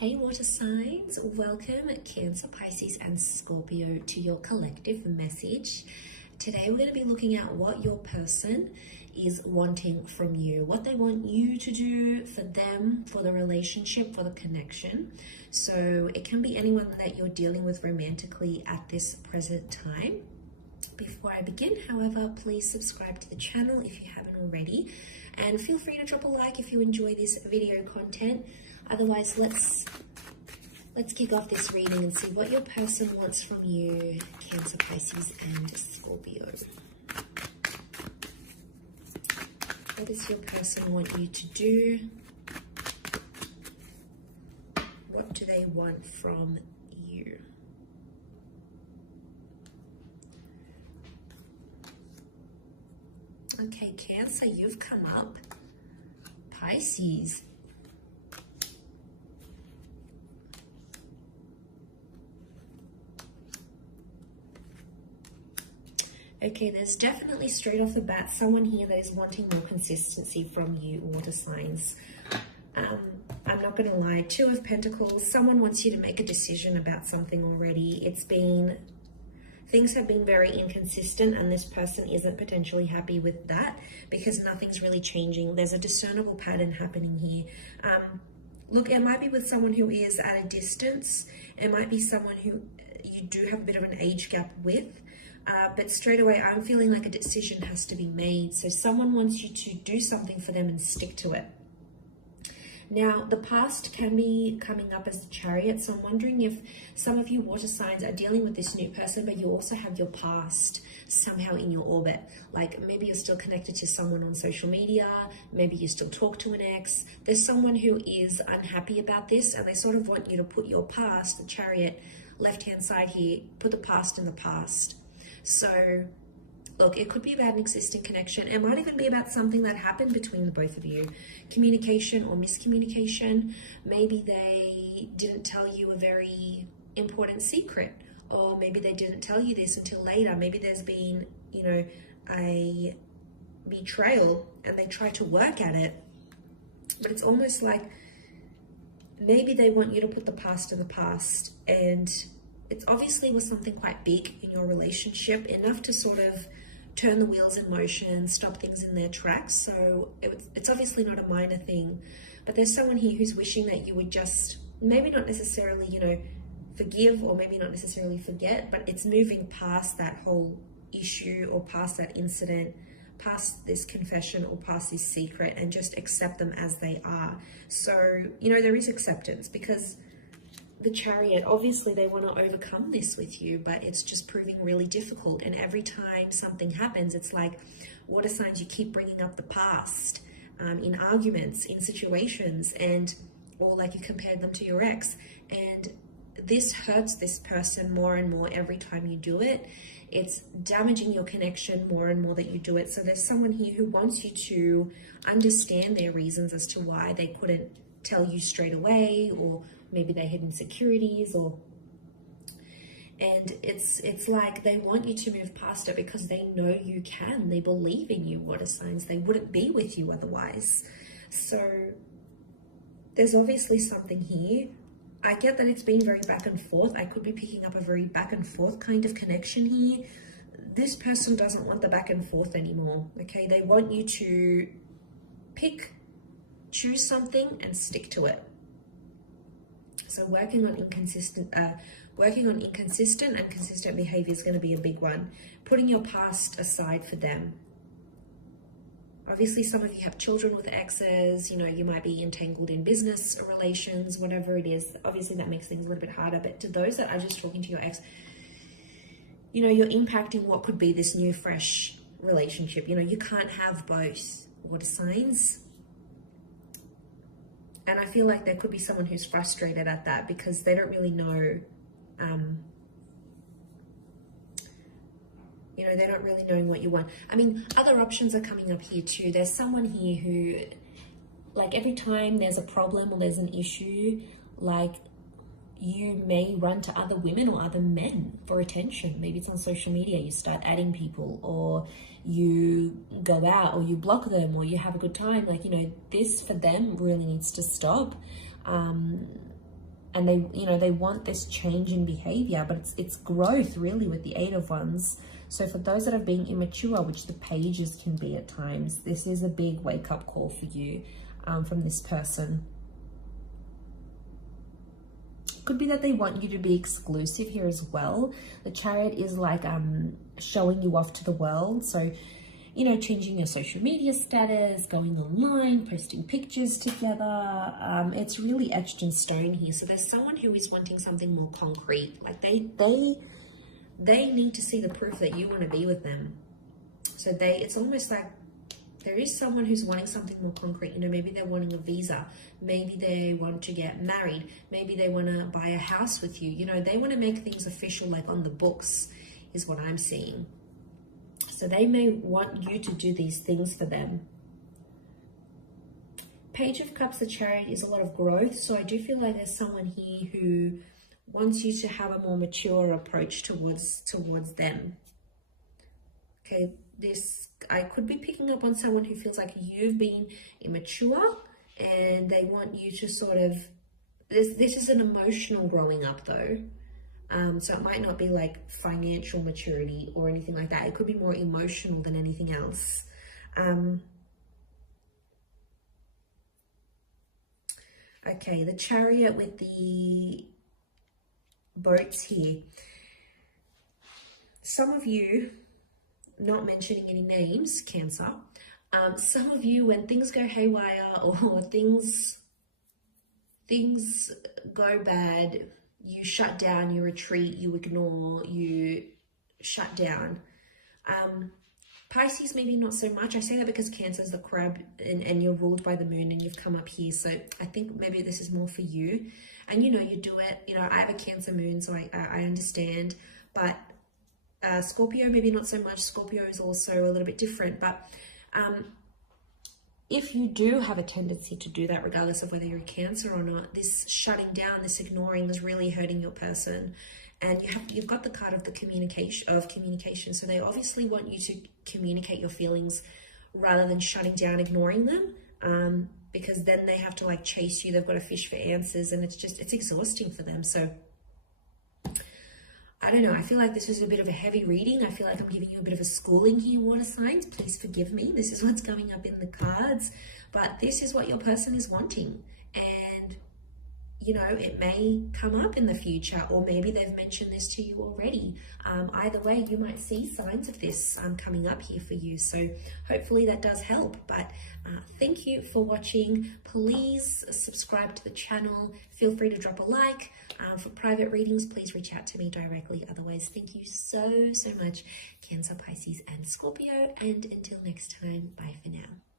Hey water signs, welcome Cancer, Pisces and Scorpio to your collective message. Today we're going to be looking at what your person is wanting from you, what they want you to do for them, for the relationship, for the connection. So it can be anyone that you're dealing with romantically at this present time. Before I begin, however, please subscribe to the channel if you haven't already, and feel free to drop a like if you enjoy this video content. Otherwise, let's kick off this reading and see what your person wants from you, Cancer, Pisces and Scorpio. What does your person want you to do? What do they want from you? Okay, Cancer, you've come up. Pisces. Okay, there's definitely straight off the bat someone here that is wanting more consistency from you, water signs. I'm not going to lie, Two of Pentacles, someone wants you to make a decision about something already. Things have been very inconsistent and this person isn't potentially happy with that because nothing's really changing. There's a discernible pattern happening here. Look, it might be with someone who is at a distance. It might be someone who you do have a bit of an age gap with. But straight away, I'm feeling like a decision has to be made. So someone wants you to do something for them and stick to it. Now, the past can be coming up as the Chariot. So I'm wondering if some of you water signs are dealing with this new person, but you also have your past somehow in your orbit. Like maybe you're still connected to someone on social media. Maybe you still talk to an ex. There's someone who is unhappy about this and they sort of want you to put your past, the Chariot, left-hand side here, put the past in the past. So, look, it could be about an existing connection. It might even be about something that happened between the both of you. Communication or miscommunication. Maybe they didn't tell you a very important secret. Or maybe they didn't tell you this until later. Maybe there's been, a betrayal and they try to work at it. But it's almost like maybe they want you to put the past in the past, and it's obviously was something quite big in your relationship, enough to sort of turn the wheels in motion, stop things in their tracks. So it's obviously not a minor thing, but there's someone here who's wishing that you would just maybe not necessarily, forgive or maybe not necessarily forget, but it's moving past that whole issue or past that incident, past this confession or past this secret, and just accept them as they are. So, there is acceptance because the Chariot, obviously they want to overcome this with you, but it's just proving really difficult. And every time something happens, it's like water signs, you keep bringing up the past in arguments, in situations, or like you compared them to your ex. And this hurts this person more and more every time you do it. It's damaging your connection more and more that you do it. So there's someone here who wants you to understand their reasons as to why they couldn't tell you straight away, or maybe they had insecurities, and it's like they want you to move past it because they know you can. They believe in you, water signs. They wouldn't be with you otherwise. So there's obviously something here. I get that it's been very back and forth. I could be picking up a very back and forth kind of connection here. This person doesn't want the back and forth anymore, okay? They want you to choose something and stick to it. So working on inconsistent and consistent behavior is going to be a big one. Putting your past aside for them. Obviously, some of you have children with exes. You might be entangled in business relations, whatever it is. Obviously, that makes things a little bit harder. But to those that are just talking to your ex, you're impacting what could be this new, fresh relationship. You can't have both, water signs. And I feel like there could be someone who's frustrated at that because they don't really know, they don't really know what you want. I mean, other options are coming up here too. There's someone here who, like every time there's a problem or there's an issue, like you may run to other women or other men for attention. Maybe it's on social media, you start adding people, or you go out, or you block them, or you have a good time. Like, you know, this for them really needs to stop. and they, you know, they want this change in behavior, but it's growth really with the Eight of Wands. So for those that are being immature, which the pages can be at times, this is a big wake-up call for you from this person. It could be that they want you to be exclusive here as well. The Chariot is like showing you off to the world. So, you know, changing your social media status, going online, posting pictures together. It's really etched in stone here. So there's someone who is wanting something more concrete. Like they need to see the proof that you want to be with them. So it's almost like there is someone who's wanting something more concrete. You know, maybe they're wanting a visa. Maybe they want to get married. Maybe they want to buy a house with you. You know, they want to make things official, like on the books, is what I'm seeing. So they may want you to do these things for them. Page of Cups, the Chariot, is a lot of growth. So I do feel like there's someone here who wants you to have a more mature approach towards them. Okay, I could be picking up on someone who feels like you've been immature and they want you to sort of, this is an emotional growing up though. So it might not be like financial maturity or anything like that. It could be more emotional than anything else. Okay, the Chariot with the boats here. Some of you, not mentioning any names, Cancer, some of you, when things go haywire or things go bad, you shut down, you retreat, you ignore, you shut down. Pisces, maybe not so much. I say that because Cancer is the crab and you're ruled by the moon and you've come up here. So I think maybe this is more for you. And, you know, you do it. You know, I have a Cancer moon, so I understand. But Scorpio, maybe not so much. Scorpio is also a little bit different. But if you do have a tendency to do that, regardless of whether you're a Cancer or not, this shutting down, this ignoring is really hurting your person. And you've got the card of the communication. So they obviously want you to communicate your feelings rather than shutting down, ignoring them. Because then they have to like chase you. They've got to fish for answers, and it's exhausting for them. So I don't know. I feel like this is a bit of a heavy reading. I feel like I'm giving you a bit of a schooling here, water signs. Please forgive me. This is what's coming up in the cards. But this is what your person is wanting. And, you know, it may come up in the future, or maybe they've mentioned this to you already. Either way, you might see signs of this coming up here for you. So hopefully that does help. But thank you for watching. Please subscribe to the channel. Feel free to drop a like. For private readings, please reach out to me directly. Otherwise, thank you so much, Cancer, Pisces, and Scorpio. And until next time, bye for now.